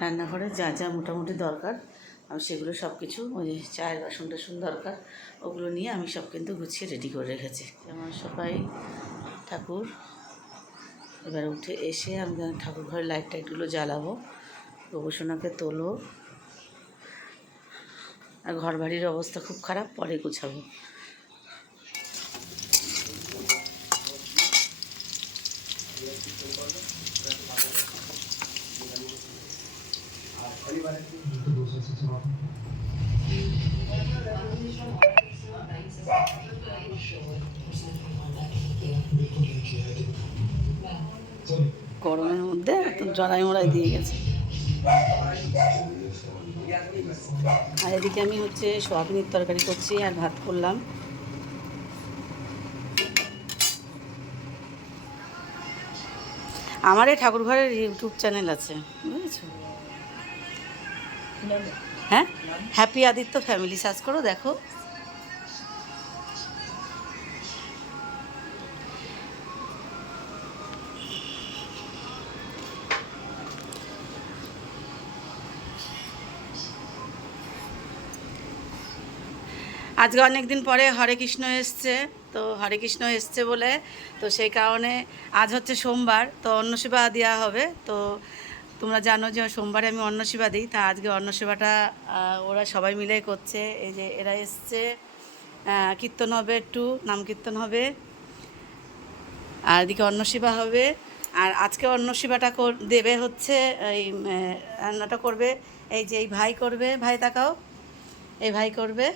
রান্নাঘরে যা যা মোটামুটি দরকার, আমি সেগুলো সব কিছু ওই চায়ের বাসন টাসন দরকার, ওগুলো নিয়ে আমি সব কিন্তু গুছিয়ে রেডি করে রেখেছি। যেমন সবাই, ঠাকুর, এবার উঠে এসে আমি ঠাকুর ঘরের লাইট টাইটগুলো জ্বালাবো প্রভূষণাকে তোলো, আর ঘর বাড়ির অবস্থা খুব খারাপ, পরে গুছাবো। গরমের মধ্যে একদম জড়াই মড়াই দিয়ে গেছে। আর এদিকে আমি হচ্ছে সোয়াবিনের তরকারি করছি আর ভাত করলাম। আমার এই ঠাকুর ঘরের ইউটিউব চ্যানেল আছে, বুঝেছ? হ্যাঁ? হ্যাপি আদিত্য ফ্যামিলি সার্চ করো, দেখো। আজকে অনেক দিন পরে হরে কৃষ্ণ এসছে, তো হরে কৃষ্ণ এসছে বলে, তো সেই কারণে আজ হচ্ছে সোমবার, তো অন্নসেবা দেওয়া হবে, তো তোমরা জানো যে সোমবারে আমি অন্নসেবা দিই তা আজকে অন্নসেবাটা আহ, ওরা সবাই মিলে করছে। এই যে এরা এসছে কীর্তন হবে একটু নাম কীর্তন হবে আর এদিকে অন্নসেবা হবে। আর আজকে অন্নসেবাটা কর- দেবে হচ্ছে এই রান্নাটা করবে। এই যে এই ভাই করবে ভাই তাকাও এই ভাই করবে।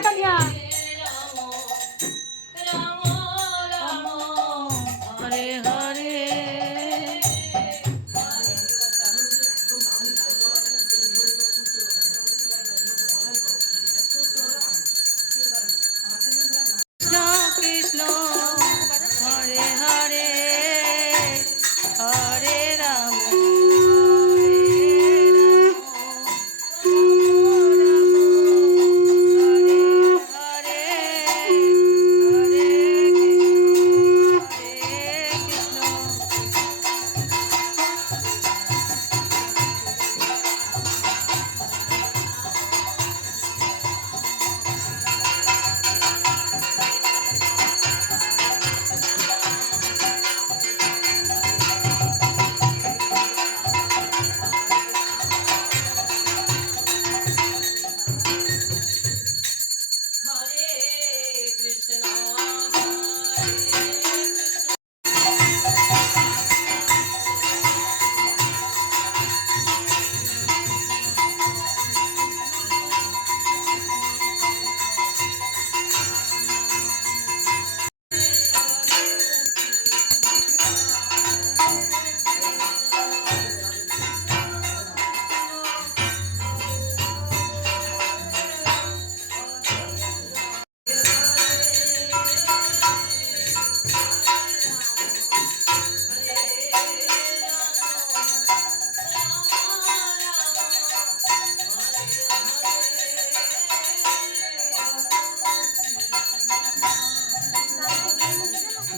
干不干净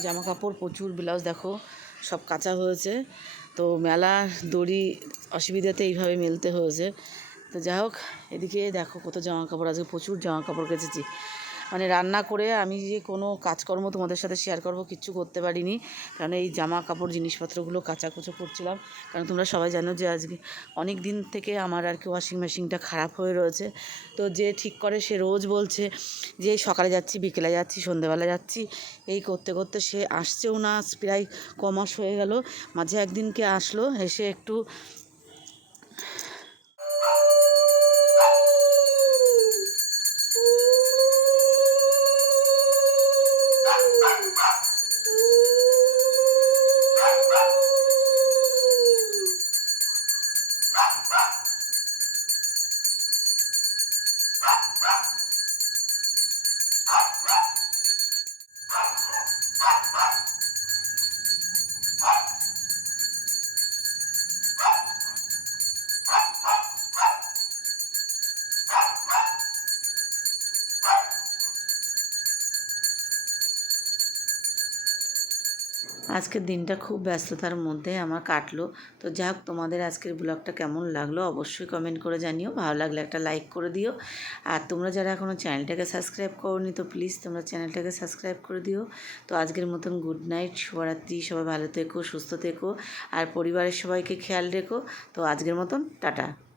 জামা কাপড় প্রচুর ব্লাউজ দেখো, সব কাঁচা হয়েছে। তো মেলা, দড়ি, অসুবিধাতে এইভাবে মেলতে হয়েছে। তো যাই হোক, এদিকে দেখো কত জামা কাপড় আজকে প্রচুর জামা কাপড় কেচেছি। মানে রান্না করে আমি যে কোনো কাজকর্ম তোমাদের সাথে শেয়ার করব, কিচ্ছু করতে পারিনি। কারণ এই জামা কাপড় জিনিসপত্রগুলো কাচাকুচো করছিলাম। কারণ তোমরা সবাই জানো যে আজকে অনেক দিন থেকে আমার আর কি ওয়াশিং মেশিনটা খারাপ হয়ে রয়েছে। তো যে ঠিক করে সে রোজ বলছে যে, সকালে যাচ্ছি, বিকেলে যাচ্ছি, সন্ধেবেলা যাচ্ছি। এই করতে করতে সে আসছেও না, প্রায় ক মাস হয়ে গেল। মাঝে একদিনকে আসলো, এসে একটু আজকের দিনটা খুব ব্যস্ততার মধ্যে আমার কাটলো। তো যাই হোক তোমাদের আজকের ব্লগটা কেমন লাগল অবশ্যই কমেন্ট করে জানিও। ভালো লাগলে একটা লাইক করে দিও। আর তোমরা যারা এখনও চ্যানেলটাকে সাবস্ক্রাইব করোনি, তো প্লিজ তোমরা চ্যানেলটাকে সাবস্ক্রাইব করে দিও। তো আজকের মতন গুড নাইট শুভরাত্রি, সবাই ভালো থেকো, সুস্থ থেকো, আর পরিবারের সবাইকে খেয়াল রেখো। তো আজকের মতন, টাটা।